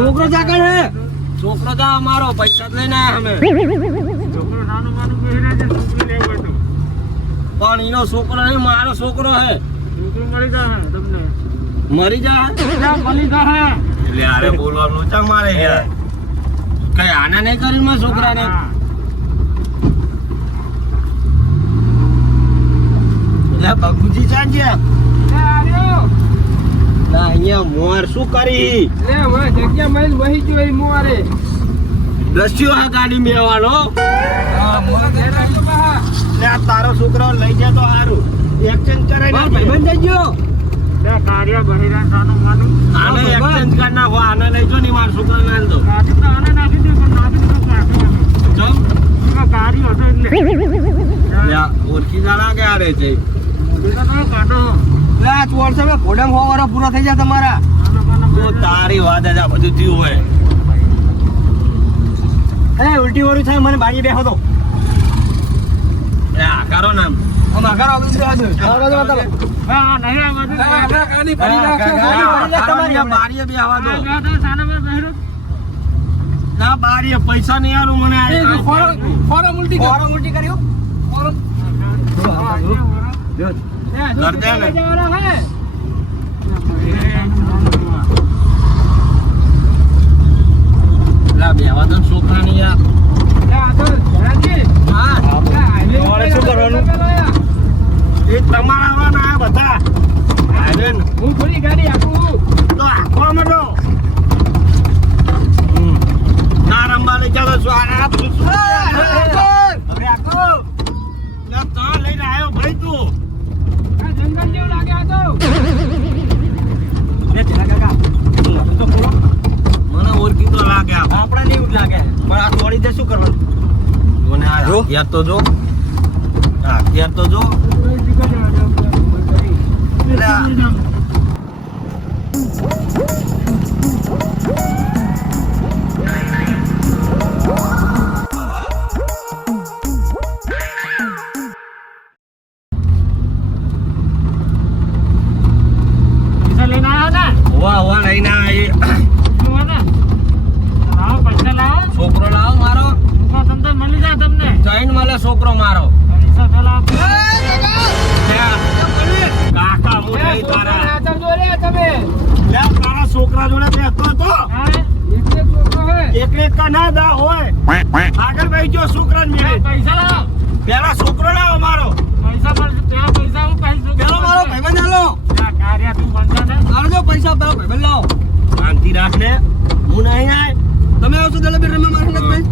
છોકરો જાકર હે છોકરો તો અમારો પૈસા જ લઈને આયા અમે છોકરો નાનું માનું બેહરા છે છોકરી લેવું હતું પણ એનો છોકરો નહીં મારો છોકરો હે છોકરો મળી જાય તમને મરી જા મળી જાય એટલે આરે બોલવાનું ચા મારે યાર કઈ આના નહીં કરી મારા છોકરાને એટલે બગુજી ચાંજ્યા ના અહીંયા મોર શું કરી લે હવે જગ્યા મળી વહી ગયો એ મોરે દસ્યો આ ગાડી મેવાનો હા આ તારો છોકરો લઈ જાય તો સારું એક્સચેન્જ કરાય ને ભાઈબંધ જઈ ગયો લે કાર્ય બહેરા નાનું માનું આને એક્સચેન્જ કરી નાખો આને લઈ જો ને મારા છોકરા ના દો આને નાખી દે પણ નાખી દે ચમ કાર્ય હતો એટલે ઓળખી જાણા કે આરે છે કાઢો લે આ ચોર છે ઘોડામાં 100 વર્ષ પૂરા થઈ ગયા તમારા તો તારી વાત જ આ બધું થયું હોય એ ઉલટી વાળું થાય મને બારી બેહો તો એ આકારો નામ આમ આગાર આવી બેહો દો હા નહીં આ બધું બારીએ બી આવવા દો ના બારીએ પૈસા નહીં આલું મને ફોરમ ઉલટી કર્યો કરદે ને લા બેવા તો છોકરા ની યાર શું કરવાનું એ તમારા આવવાના આ બધા આયરન હું થોડી ગાડી આપું તો આખો મડો ના રંબા લઈ ચાલો છો આ હવે આખો લે તો લઈને આવ્યો ભાઈ તું આ જંગલ જેવું લાગે આ તો લે તેના કાકા તો બોલો મને ઓળખી તો લાગે આપણા નહીં ઉઠ લાગે પણ આ તોડી દે શું કરવાનું મને આ યાર તો જો હા યાર તો જો એટલે આ હોવા લઈને આવી પૈસા લાવો છોકરો લાવો મારો તમને મળી જાય તમને જૈન મળે છોકરો મારો પૈસા પેલા કાકા હું નહીં તારા તમે લે તારા છોકરા જોડે બેસતો હતો એકલે કા ના દા હોય આગળ ભાઈ જો છોકરા ને મેળે પૈસા લાવો પેલા છોકરો લાવો મારો પૈસા પર ત્યાં પૈસા હું પૈસા પેલો મારો ભાઈબંધ હાલો કાર્ય તું બંધા ને આલજો પૈસા પેલો ભાઈબંધ લાવો શાંતિ રાખ ને હું નહીં આય તમે આવશો તો લબી રમવા મારું નથી ભાઈ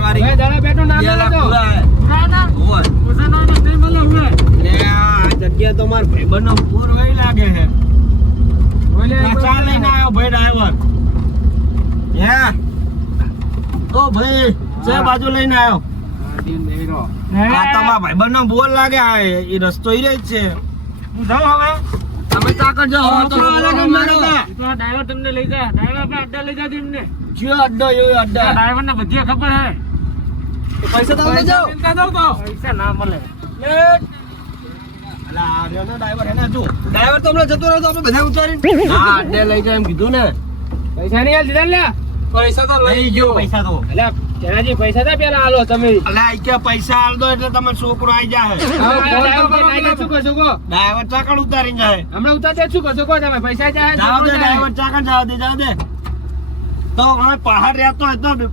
ભાઈ દાડા બેઠો ના પેલા લેતો પૂરા હે. ના ના હોય પૈસા ના નહીં મળે હવે લે આ જગ્યા તો માર ભાઈબંધ નો પૂર વહી લાગે છે બોલે આ ચા લઈને આવ્યો ભાઈ ડ્રાઈવર હે ઓ ભાઈ છે બાજુ લઈને આવ્યો આ તમારા ભાઈબંધ નો બોલ લાગે આ એ રસ્તો ઈ જ છે હું જાઉં હવે તમે ચા કરજો હવે તો ડ્રાઈવર તમને લઈ જાય ડ્રાઈવર આપણે અડ્ડા લઈ જાય એમને જીઓ અડ્ડો એવો અડ્ડા ડ્રાઈવર ને બધી ખબર હે પૈસા તો આપજો ચિંતા દઉં તો પૈસા ના મળે અલા આ રહ્યો ને ડ્રાઈવર એને જો ડ્રાઈવર તો હમણાં જતો રહ્યો તો આપણે બધા ઉતારીને હા અડ્ડે લઈ જાય એમ કીધું ને પૈસા નહીં હાલ દીધા લે પૈસા તો લઈ ગયો પૈસા તો એટલે તેનાજી પૈસા તા પેલા આલો તમે અલા ઈ કે પૈસા આલ દો એટલે તમે છોકરો આઈ જાય શું કરશો કો ડ્રાઈવર ચાકડ ઉતારીને જાય હમણાં ઉતારતે શું કરશો કો તમે પૈસા જાય જાવ દે ડ્રાઈવર ચાકડ જાવ દે તો હવે પહાડ રહેતો હોય તો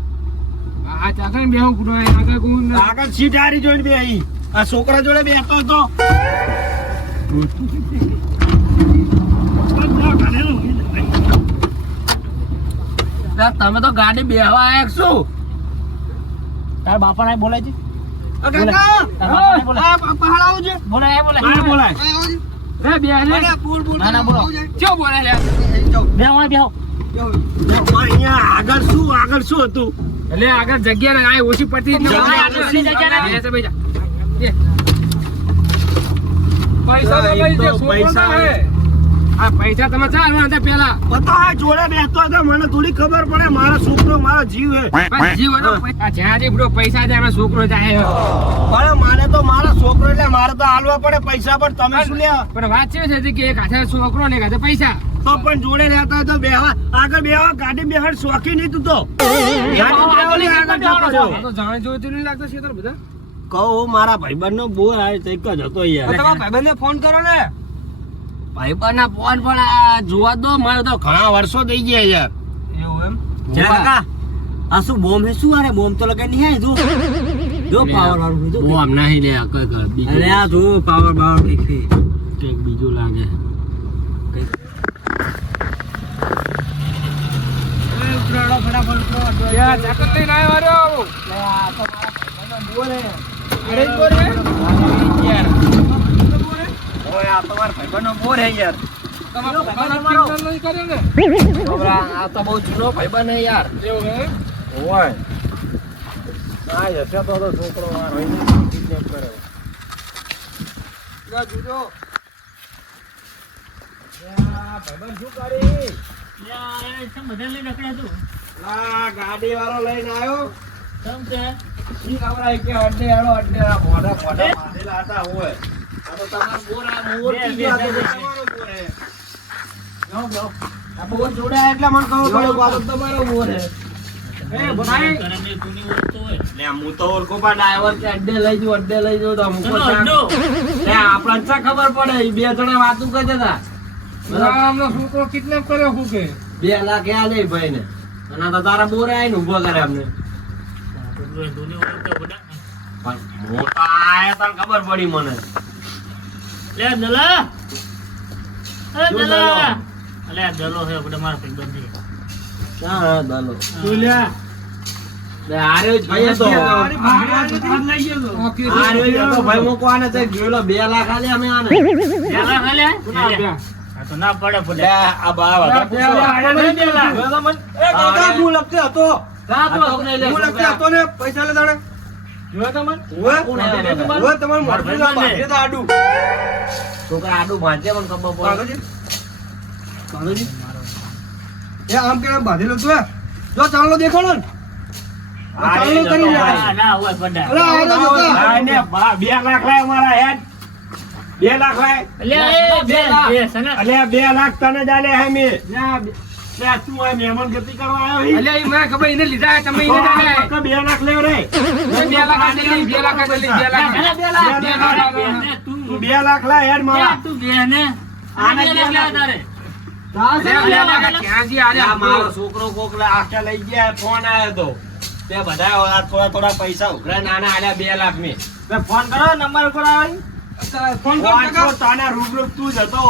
આ ચાકર બેહું કુડો આગળ કોણ આગળ સીટ હારી જોઈને બે અહીં આ છોકરા જોડે બેઠો હતો તમે તો ગાડી બેહવા આયા શું તાર બાપા ને બોલાય છે પહાડ આવું છે બોલાય કોને બોલાય રે બે લે ના ના બોલો ક્યો બોલે લે બે હોય બેહો અહીંયા આગળ શું હતું એટલે આગળ જગ્યા ને આ ઓછી પડતી પૈસા તો લઈ જે પૈસા હે આ પૈસા તમે ચાલવા હતા પેલા પતો આ જોડે બેસતો હતો મને થોડી ખબર પડે મારો છોકરો મારો જીવ હે જીવ હતો આ જ્યાં જે બડો પૈસા જાય એમાં છોકરો જાય પણ મારે તો મારો છોકરો એટલે મારે તો હાલવા પડે પૈસા પણ તમે શું લ્યા પણ વાત છે કે એક હાથે છોકરો ને એક હાથે પૈસા તો તો પણ જોડે રહેતા હોય તો બેહવા આગળ બેહવા ગાડી બેહાડ શોખી નહીં તું તો ગાડી બેહવાની આગળ જતો રહ્યો. આ તો જાણે જોયું તો નહીં લાગતો છે તાર બધા. કહું મારા ભાઈબંધનો બહુ આ એક જ હતો આ યાર. તમારા ભાઈબંધને ફોન કરો ને. ભાઈબંધના ફોન પણ આ જોવા દો મારે તો ઘણા વર્ષો થઈ ગયા યાર. એવું એમ. કાકા આ શું બોમ્બ હે શું આરે બોમ્બ તો લગાઈ નહીં હે જો પાવર વાળું જો બહુ આમ નહીં લે કઈ બીજું અરે આ જો પાવર બાવર કંઈક બીજું લાગે. યાર જાકત લઈને આવ્યો હાર્યો. અરે બોલ રે. ઓય આ તમારા ભાઈબંધનો બોર હે યાર. તમારો ભાઈબંધ કિડનેપ નહીં કર્યો ને. છોકરા આ તો બહુ જૂનો ભાઈબંધ હે યાર. એવું એમ. ઓય આ હશે તો છોકરો આ રોઈને કિડનેપ કર્યો. જા જોજો. યા ભાઈબંધ શું કરી? બધા લઈને રખડ્યા તું આ ગાડી વાળો લઈને આવ્યો. કેમ છે ઈ ખબરાય કે અડ્ડે હેડો અડ્ડે આ મોઢા બાંધેલા હતા હોય. આ તો તમારો બોર આ મોર બે, થી ગયા બે, તો બે. તમારો બોર હે. આ બોર જોડાયા એટલે મને ખબર પડ્યું કે આ તો તમારો બોર હે. એ ભાઈ કરમની જૂની વસ્તુ હોય લે હું તો ઓળખો પા ડ્રાઈવર કે અડ્ડે લઈ જો તો અમુક ચલો, અડ્ડો. લે આપણને શું ખબર પડે ઈ બે જણા વાતું કરતા હતા. આમનો છોકરો કિડનેપ કર્યો શું કે. 2 લાખ આ લે ભાઈ ને અને આ તો તારા બોર આવીને ઉભો કરે અમને. જૂની વસ્તુ બધા પણ મોટા આયા તને ખબર પડી મને. લે દલા એ શું દલા અલે આ દલો હે બધા મારા ભાઈબંધ છે ક્યાં હે દાલો? તુલ્યા લે આર્યો જ ભાઈ હતો. લઈ ગયો. આર્યો જ હતો ભાઈ મૂકવાને છે ગયેલો 2 લાખ આલે અમે આને. પેલા ખાલે આપ્યા. આ તો ના પડે લે પડે આ બા બધા પૂછો. એ કાકા હું લખતે હતો. હું લખતે હતો ને પૈસા લે તાણે. જોયો તમે ઓવે. કોણ આપ્યા હતા? ઓવે તમારું મોઢું ના ભાઈબંધને. બાંધે તો આડું. છોકરા આડું ભાંચે પણ ખબર પડે. કાગળજી. કાગળજી. એ આમ કે આમ બાંધેલું હતું હે. જો ચાલો દેખાડો ને. આ ચાલો કરી ના નાખે. ના હોય બધા અલા આ તો જોતા. હા, ને બા 2 લાખ લાય મારા હેડ. 2 લાખ લાય. અલ્યા એ બે બે સને અલ્યા 2 લાખ તને જ આલે હે મે. લે તું આ મહેમાન ગતિ કરવા આવ્યો હી? અલ્યા ઈ મને ખબર એને લીધા હે, તમે એને જાણે. પક્કા 2 લાખ લેવ રે. 2 લાખ આ લઈ, 2 લાખ આ લઈ, 2 લાખ. અલ્યા બે લાખ બે લાખ તું 2 લાખ લાય હેડ મારા. તું બે ને આને બે બે લાખ. લાખ તારે અલ્યા 2 લાખ ક્યાંથી આલ્યા? આ મારો છોકરો કોક આખે લઈ ગયા ફોન આવ્યો તો તે બધા થોડા પૈસા ઉઘરાય નાના આલ્યા 2 લાખ મે. ફોન કરો નંબર ઉપર આવે. ફોન કરો ફોન કાકા. તો તાના રૂબરૂ તું જ હતો.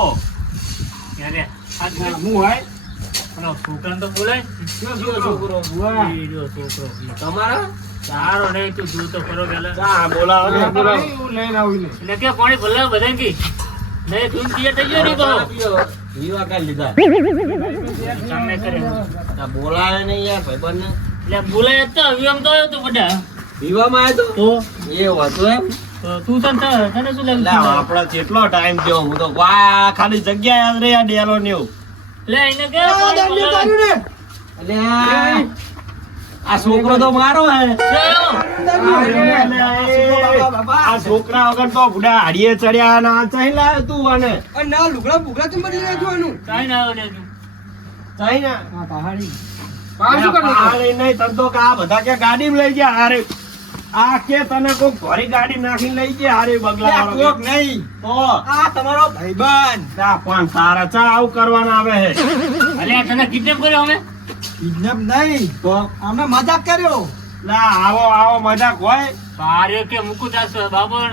અરે આ હું હોય પેલો છોકરાને તો બોલાય છોકરો વાહ. ઈ રહ્યો છોકરો તમારા સારો નહીં તું જોતો ખરો પેલા ચા બોલાવો ને. હું લઈને આવું ને. એટલે કે પાણી ભલે બધા કી નહીં તું તીએ થઈ ગયો નહીં કહો વિવા કાઢ લીધા. સામે કરે આ બોલાવે નહીં યાર ભાઈબંધને. એટલે બોલાય જ તો હવે આમ તો આવ્યો તો બધા વિવામાં આવ્યો તો તો એ હતું એમ. તો તું તને તને શું એટલે લાગ્યું આપડે કેટલો ટાઈમ થયો હું તો વાહ ખાલી જગ્યા યાદ રહી આ ડેલો ને એવું. લે એને કે આ પાણી દાંડી ભલે. કાઢ્યું ને. અલ્યા, આ છોકરો તો મારો હે. આ છોકરા વગર તો બુડા હાડીએ ચડ્યા ના ચાઈ લાવ્યો તું આને. અને ના લુગડા બુગડા ચમ બની રહ્યા છો એનું. કાંઈ ના આવે લે તું ચાઈ ને. આ શું કરવાનું? આ લઈ નહીં તને તો કે આ બધા કે ગાડીમાં લઈ ગયા હારે. આ કે તને કોક ભરી ગાડી નાખીને લઈ ગયા હારે બગલા અલ્યા, વાળો. કોક નહીં. તો આ તમારો ભાઈબંધ. ચા પણ સારા ચા આવું કરવાના આવે હે. અલ્યા તને કિડનેપ કર્યો અમે કિડનેપ નહીં. તો અમે મજાક કર્યો. લા આવો મજાક હોય. પાર્યો કે મુકુ દાસ બાબા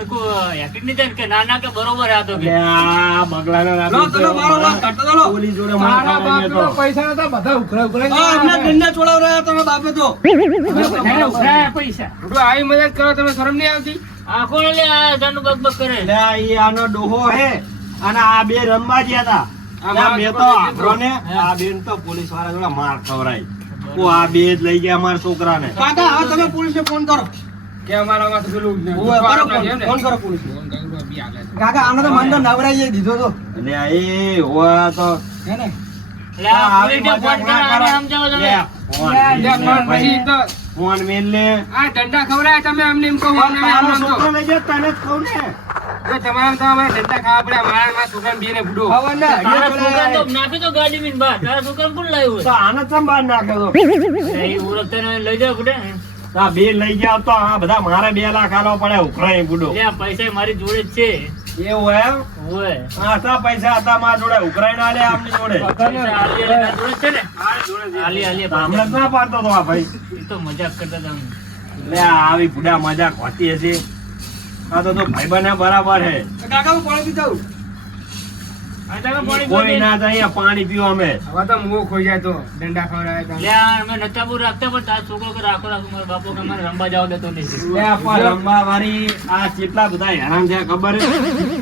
હેકિટ નહીં થાય કે ના ના કે બરોબર આ તો કે અલ્યા, બગલાના લો, તમે મારો વાત કરતો ચાલો. પોલીસ જોડે માર મારા ખાવાને તો. બાપનો પૈસા નતા, બધા ઉઘરાઈ અમને ગંડા છોડાવ રહ્યા તમે બાપે તો. બધાને ઉઘરાયા પૈસા મોટું આવી મજાક કરો તમે, શરમ નહીં આવતી? આખો લે આ જાનું બક કરે અલ્યા, ઈ આનો ડોહો હે અને આ બે રમવા ગયા હતા. મારા મેં તો છોકરાને આભરોને આ બેન તો પોલીસ વાળા જોડે માર ખવરાય. ઓ આ બે જ લઈ ગયા અમારા છોકરાને. કાકા હવે તમે પોલીસને ફોન કરો. કે અમારા માં પેલું ઓય, કરો ફોન કરો પોલીસને. કાકા આને તો મને તો નવરાઈએ દીધો તો. અલ્યા, એ ઓય તો હે ને? લે આ પોલીસને ફોન કરે આને સમજાવો તમે લે, ફોન લે, પણ પછી તો ફોન મેલ લે. આ દંડા ખવડાય તમે અમને એમ કહું અમને એમ તારો કહો. છોકરો લઈ જાય તને જ કહું ને. તો તમારે ધંધા ખાવા પડે મારા છોકરા બેને બુડો ખાવાના તારા છોકરા તો નાખી દો ગાડી માં બહાર. તારા છોકરા કોણ લાવ્યું તો આને ચમ બહાર નાખ્યો તો હોય? એ ઓળખતા ને લઈ જાવ પડે ને. આ બે લઈ જાવ તો આ બધા મારે 2 લાખ આલવા પડે ઉઘરાઈ બુડો લે, આ પૈસા મારી જોડે જ છે. એવું એમ હોય. આટલા પૈસા હતા મારા જોડે ઉઘરાઈ ના લે આમની જોડે પૈસા આલી આલી તારા જોડે જ છે ને? આલી આલી હમણાં જ ના પાડતો તો આ ભાઈ એ તો મજાક કરતા હતા અમે. લે આ આવી બુડા મજાક હોતી હશે આ તો ભાઈબંધ બરાબર હે કાકા હું પાણી પીતા આવું. આ તમે પાણી કોઈ પીઓ. ના જાય પાણી પીવો અમે હવે તો મુઓ ખોઈ જાય તો ડંડા ખવડાવે લે, આ અમે નતા બહુ રાખતા પણ તારા છોકરો કે રાખો રાખો. મારા બાપો કે અમારે રમવા જવા દેતો નથી. લે આ પણ રમવા વાળી આ કેટલા બધા હેરાન થયા ખબર હે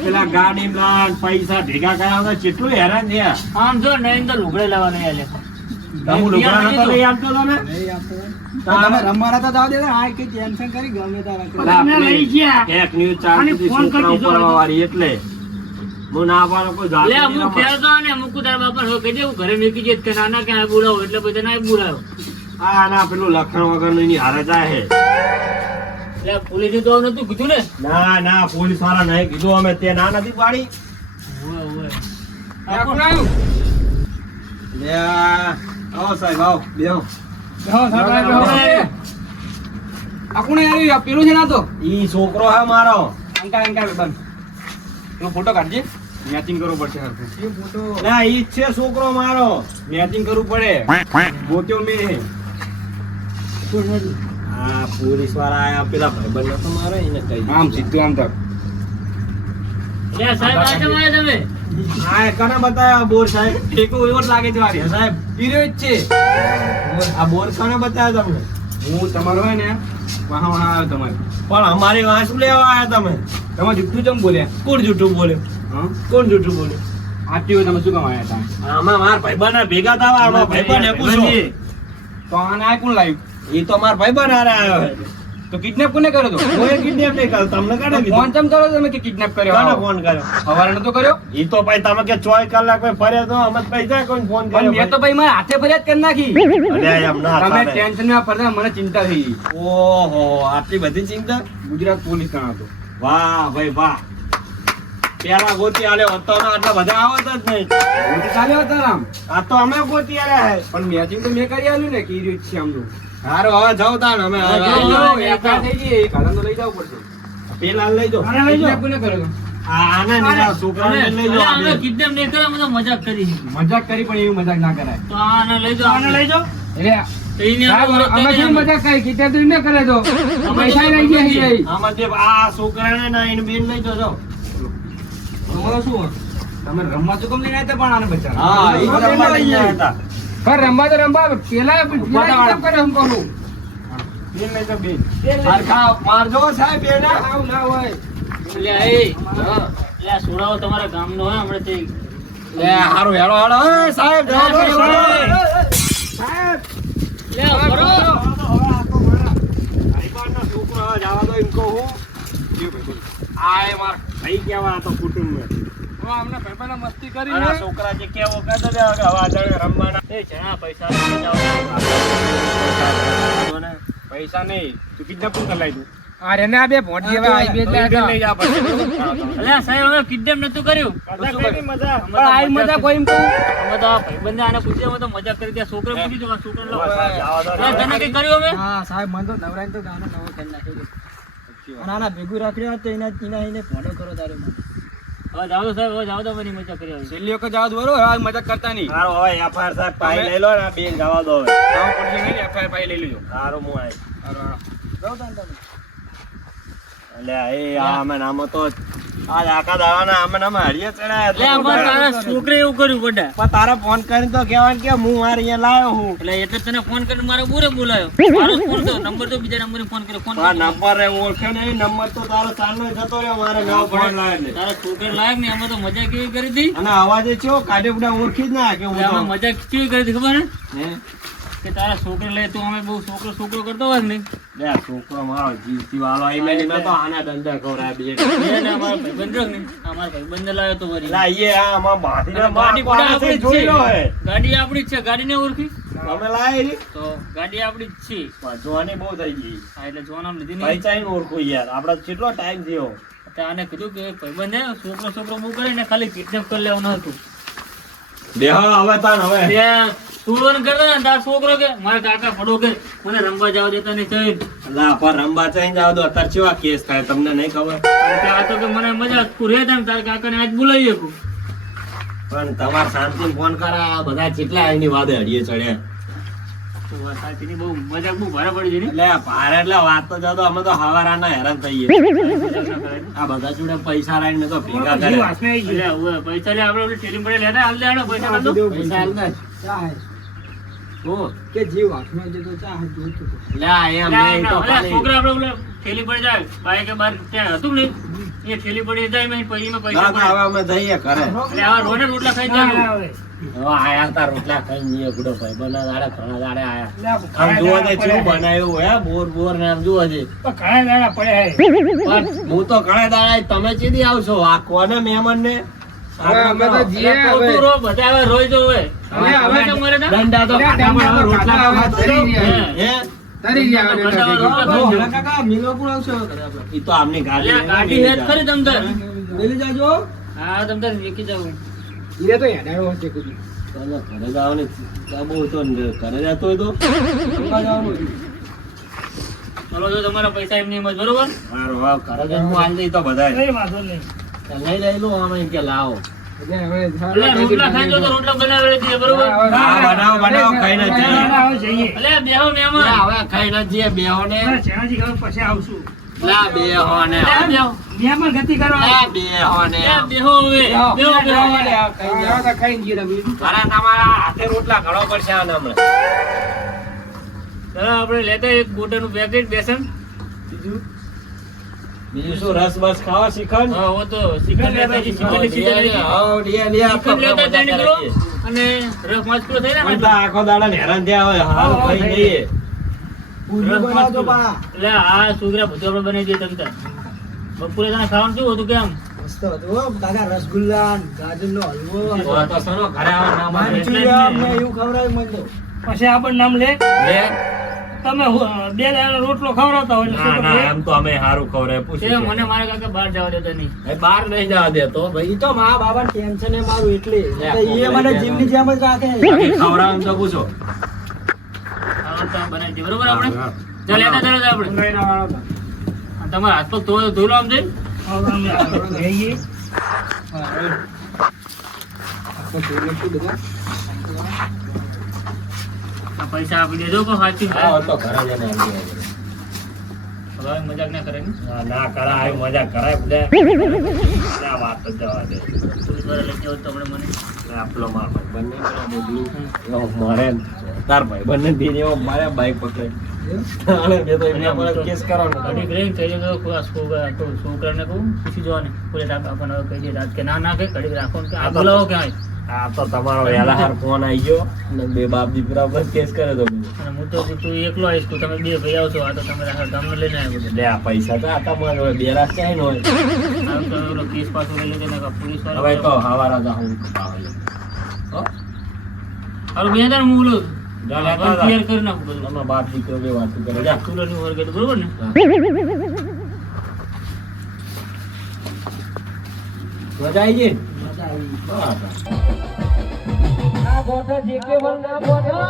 પેલા ગાડી પ્લાન પૈસા ભેગા કર્યા હતા કેટલું હેરાન થયા આમ જો નરેન્દ્ર લુગડે લેવા નહીં આલે. હું લુગડા નતો લઈ આપતો તો ને નહીં આપતો તમે રમવાના તો જાવ દે આ કઈ ટેન્શન કરી ગમે તારા પેલા આપણે એક ન્યૂઝ ચાલતી હતી છોકરા ઉપર વાળી એટલે હું ના પાડો કોઈ લે, જાતિ હું કહેતો ને મુકુ તારા બાપા હવે કહી દે હું ઘરે મેકી જઈશ કે નાના ક્યાં બોલાવો એટલે બધા ના બોલાવો. આ ના પેલું લખણ વગરનું એની હારે જાય એટલે પોલીસે તો આવું નતું કીધું ને. ના ના પોલીસ વાળા નહીં કીધું અમે તે ના નથી પાડી હોય, હોય. આ કોણ આવ્યું? લે આવો સાહેબ આવો બેહો બેહો, સાહેબ, બેહો. આ કોણ આવ્યું? આ પેલું છે ના તો ઈ છોકરો હે મારો અંકાર બંધ એનો ફોટો કાઢજે મેચિંગ કરવું પડશે હરખું. એ ફોટો ના ઈ જ છે છોકરો મારો મેચિંગ કરવું પડે ગોત્યો મેં આ પોલીસ વાળા આયા પેલા ભાઈબંધ તો મારે એને કહી આમ સીધું આમ તક લે, સાહેબ આ કેમ આયા તમે? આ કને બતાયા બોર સાહેબ ટેકો એવો જ લાગે છે વારી હે સાહેબ હીરો જ છે આ બોર કને બતાયા તમને હું તમારો હોય ને વાહ વાહ આવ્યો તમારે પણ અમારી વાં શું લેવા આયા તમે તમે જુઠ્ઠું ચમ બોલ્યા કોણ જૂઠું બોલ્યો હા કોણ જૂઠું બોલ્યો આટલી હોય તમે શું કામ આવ્યા હતા આમાં માર ભાઈબંધ ભેગા થવા આમાં ભાઈબંધ પૂછો તો આને આ કોણ લાવ્યું ઈ તો માર ભાઈબંધ હારે આવ્યો છે તો કિડનેપ કોને કર્યો તો કોઈ કિડનેપ નહીં કર્યો તમને કાઢે ફોન ચમ કર્યો તમે કે કિડનેપ કાને કર્યો ફોન કર્યો સવારે નતો કર્યો ઈ તો ભાઈ તમે કે 24 કલાક કોઈ ફર્યા તો અમે પૈસા કોઈ ફોન પણ કર્યો મેં તો ભાઈ મારા હાથે ફરિયાદ કરી નાખી અરે એમ ના તમે ચાલે. ટેન્શન માં પડતા મને ચિંતા થઈ ગઈ ઓહો આટલી બધી ચિંતા ગુજરાત પોલીસ કાં હતો વાહ ભાઈ વાહ પેલા ગોતી આલ્યો હતો ને આટલા બધા આવત જ નહીં હું તો ચાલ્યો હતો રામ આ તો અમે ગોતી આલ્યા હે પણ મેચિંગ તો મેં કરી આલ્યું ને કે ઈ છે આમ તો હારો હવે જાવ તાણ અમે હવે જાઓ, આવીએ. જાઓ. એકા થઈ ગઈ એક હાલન તો લઈ જવું પડશે પેલા લઈ જાઓ કિડનેપ કોને કર્યો તો? આને નીલા છોકરાને લઈ અરે, જાઓ અમે આ બે. kidnap નહીં કર્યા, અમે તો મજાક કરી. મજાક કરી પણ એવી મજાક ના કરાય તો આને લઈ જાઓ, આને લઈ જાઓ. એટલે તો એને સાહેબ, ઓળખતા અમે નહીં કેવી અમે. મજાક કરી કિડનેપ તો એમને કરે તો પૈસા લઈ ગયા છે આમાં જે આ છોકરાને ના એને બેન લઈ જાઓ જાઓ. તમારો શું તમે રમવા તો કમ લઈને આવ્યા હતા પણ આને બચારા હા ઈ બધા રમવા લઈ ગયા હતા પણ રમવા તો રમવા પેલા કિડનેપ કરે એમ કહું બેન લઈ જાઓ બેન હરખા મારજો સાહેબ બેન આવું ના હોય એટલે એ, એટલે આ સોરાઓ તમારા ગામનો હોય હમણાંથી. લે હારું હેડો હેડો એ સાહેબ જાઓ તો સાહેબ. સાહેબ લે, આ ભરો. છોકરો જવા દો એમ કહું આ એ માર ભાઈ કેવા તો કુટુંબ અમને ભાઈબંધ મસ્તી કરી આ છોકરા જે કેવો કહેતો કે હવે આદળે રમવાના એ જણા પૈસા લઈ જાઓ. પૈસા નહીં તું કિડનેપ કોણ કરી લાવ્યું અરે ના બે ભોટ જેવા આઈ બે લઈ જા એટલે આ સાહેબ અમે kidnap નતું કર્યું. મજા પણ આઈ મજા કોઈ એમ કહું અમે તો આ ભાઈબંધે આને પૂછ્યું, અમે તો મજાક કરી ત્યાં છોકરા પૂછી જો છોકરા લો. એટલે તને કઈ કર્યું અમે? હા સાહેબ મને તો નવરાઈને તો ગાનો નવો કરી નાખ્યો અને આના ભેગું રાખ્યો તો એના એને ફોલો કરો તારે મને હવે જાઓ તો સાહેબ, હવે જાઓ તો અમારી મજાક કરી આવી. છેલ્લી વખત જાવ દોરો હવે મજાક કરતા નહીં સારું હવે એફઆઈઆર સાહેબ પાઈ લઈ લો ને આ બેન જવા દો હવે જાવ પડશે નહીં એફઆઈઆર પાઈ લઈ લેજો સારું હું આવી જાવ તાન તમે એટલે એ આ અમે નામ તો આજ આખા દાવાના અમે નામ હરિયે ચડાયા એટલે અમારે તારા છોકરે એવું કર્યું બધા. પણ તારે ફોન કરીને તો કહેવાનું કે હું મારે અહીંયા લાવ્યો હું એટલે એટલે તને ફોન કરીને મારો બોરે બોલાયો. મારો ફોન તો નંબર તો બીજા નંબરે ફોન કર્યો. ફોન આ નંબર એ ઓળખે નહીં નંબર તો તારો ચાલનો જતો રહ્યો મારે નવો ફોન લાવ્યો એટલે તારા છોકરા લાયક ને અમે તો મજાક કેવી કરી હતી. અને અવાજે ચેવો કાઢે બધા ઓળખી જ ના કે હું એટલે અમે તો મજાક કેવી કરી હતી ખબર હે કે તારા છોકરા લે તું અમે બહુ છોકરો કરતો હોય ને. લે આ છોકરો મારો જીવતી વાલો આઈ મેલી મેં તો આના ધંધા ખવડાવ્યા બીજે એને અમારા ભાઈબંધ રહ્યો ને, અમારા ભાઈબંધને લાવ્યો તો વળી. લા એ આ માં બાંધીને ગાડી માં પણ આપણી જ જોઈ લો હે છે. ગાડી આપણી જ છે. ગાડીને ઓળખી અમે લાવી તો ગાડી આપણી જ છે. જોવાની બહુ થઈ ગઈ હા, એટલે જોવાનું લીધી ભાઈ નહીં. ચાઈને ઓળખું યાર આપડે કેટલો ટાઈમ થયો તાને કીધું કે ભાઈબંધ છોકરો બહુ કરે ને ખાલી કિડનેપ કરી લેવાનું હતું. દેહો હવે તાન હવે ત્યાં તુડવણ કરતા ને તાર છોકરો કે મારા કાકા પડો કે મને રમવા જવા દેતા નહીં થઈ. અલા પર રંબા ચાઈ જાવ દો અત્યારે કેવા કેસ થાય તમને નહીં ખબર આ તો કે મને મજા પૂરે થાય ને તાર કાકાને આજ બોલાવી શકું. પણ તમાર શાંતિ ફોન કરા આ બધા કેટલા એની વાદે હડીએ ચડ્યા તો વાત સાચી ની બહુ મજાક બહુ ભારે પડી છે ને. એટલે ભારે એટલે વાત તો જાતો અમે તો હવારાના હેરાન થઈએ આ બધા જોડે પૈસા લાઈને મેં તો ભેગા કર્યા એટલે હવે પૈસા લે આપણે ઓલી ઠેલી પડે લેતા હાલ દે હાલો પૈસા કાઢો. પૈસા હાલ ને હું કે જીવ હાથમાં જતો ચા હાથ જોતો હતો. લે આ એમ નહીં તો ખાલી છોકરા આપણે ઓલા ઠેલી પડી જાય બાઈક કે બાર ત્યાં હતું ને એ ઠેલી પડી જાય મેં પૈસા ના પૈસા ના, હવે અમે જઈએ ઘરે એટલે આવા રોને રોટલા ખાઈ જાય. હવે આયા તા રોટલા ખાઈને જઈએ ગુડો ભાઈ બના દાડે ઘણા દાડે આયા આમ જોવા દે કેવું બનાવ્યું હે બોર ને આમ જોવા દે પણ હું તો ઘણા દાડા તમે ચીધી આવશો આ કોને મહેમાન ને હવે અમે તો જીએ હવે. રો બધા હવે રોઈ જો હવે હવે તો મરે ના. દંડા તો ખાટામાં હવે રોટલા ખાવા તરી ગયા. હે તરી ગયા હવે બધા ડંડા રોટલા ભેગી. ખાઈ કાકા મિલવાપુર આવશે હવે ઘરે આપણે. ઈ તો આમની ગાડી અલ્યા ગાડી હેત ખરી તમ તાર. મેલી જાજો. હા તમ તાર વેકી જાવ. ઈએ તો હેડાયો હશે કુદી. ચાલો ઘરે જવાની બહુ તો ઘરે જતો હોય તો અંબા જવાનું હતું. ચલો જો તમારા પૈસા એમની એમ જ બરોબર. હારું, હવે ઘરે જઈને હું હાલ દઈ તો બધાય કઈ વાંધો નહીં. લઈ લઈ લો અમે કે લાવો એટલે હવે અલ્યા રોટલા ખાઈ જો તો રોટલા બનાવી દઈએ બરોબર. હા બનાવો બનાવો ખાઈને જઈએ અલ્યા બેહો મહેમાન. હવે ખાઈને જઈએ બેહો ને લા બેહો ને અલ્યા બેહો. લા બેહો ને અલ્યા બેહો હવે. બેહો બેહો. ખાઈ તો ખાઈને જઈએ રમી. ઘરે તમારા હાથે રોટલા ઘણો પડશે આને હમણાં ચાલો આપણે લેતા એક ગોટાનું પેકેટ બેસન. બીજું શું રસ બસ ખાવા શીખણ હા વો તો ચિકન લેતા જઈએ. ચિકન ની સીઝન હતી. ચિકન લેતા 3 કિલો અને રસ 5 કિલો થઈ રહ્યા ને. આખો દાડા ને હેરાન થયા હોય હારું ખાઈ જઈએ પૂરી બનાવજો બા. એટલે આ સુગરા બધું આપણે બનાવી દઈએ તમ તાર. બપોરે તને ખાવાનું કેવું હતું કેમ? મસ્ત હતું હો. દાદા રસગુલ્લા ને ગાજરનો હલવો. તો સનો ઘરે આવવા ના મળે. મંચુરિયન ને એવું ખવડાવ્યું મને તો. પછી આપણને નામ લે લે. તમે બે દાડા રોટલો ખવડાવતા હોય ના ના એમ તો અમે હારું ખવડાવે પૂછી એટલે મને મારા કાકા બહાર જવા દેતા નહીં. બહાર નહીં જવા દેતો ભાઈ તો મા બાબા ટેન્શન એ મારું એટલે લે, તો એ મને જીવની જેમ જ રાખે. ખવડાવ તો પૂછો ખાવાનું તો બનાવી દઈએ બરોબર આપણે. હા, ચાલ લેતા ચાલો આપણે. તમારા હાથ પગ ધોઈ લો આમ જઈ. આ પૈસા આપી દેજો કો સાચી. હા તો ઘરે જઈને આવી જાય. હવે મજાક ના કરે ને. ના ના કરાય મજા કરાય બધા ના વાત જ જવા દે પોલીસ વાળા લઈ જાવ તો આપણે મને આપલો માર બંને બોલું મારે તાર ભાઈ બંને ધીરે મારે બાઈક પકડે અને બે તો એમના પર કેસ કરવાનો ઘડીક રહીને કહી દેજો કે આ છોકરાને કહું પૂછી જવાને પોલીસ આપણને હવે કહી દે આજ કે ના ના કે ઘડીક રાખો ને કે આ બોલાવો ક્યાંય. આ તો તમારો વહેલા હાર ફોન આવી ગયો અને બે બાપ દીકરા પર કેસ કરે તો અને હું તો તું એકલો આવીશ તું તમે બે ભાઈ આવશો આ તો તમે રાખો તમને લઈને આવ્યો બધું. લે આ પૈસા તો આતા મારે હોય બે લાખ ક્યાંય નો હોય આમ તો ઓલો કેસ પાછો લઈ લેજો ને પોલીસ હવે તો વાળા હવારા જા હું હાલો બે હજાર હું બોલું જા લેતા જા. ક્લિયર કરી નાખું બધું. તમારા બાપ દીકરો બે વાત કરે જા ચૂલાની ઓર ગયું બરોબર ને. મજા આવી ગઈ મજા આવી. બરાબર આ ગોઠા જે કે વન ના ગોઠા.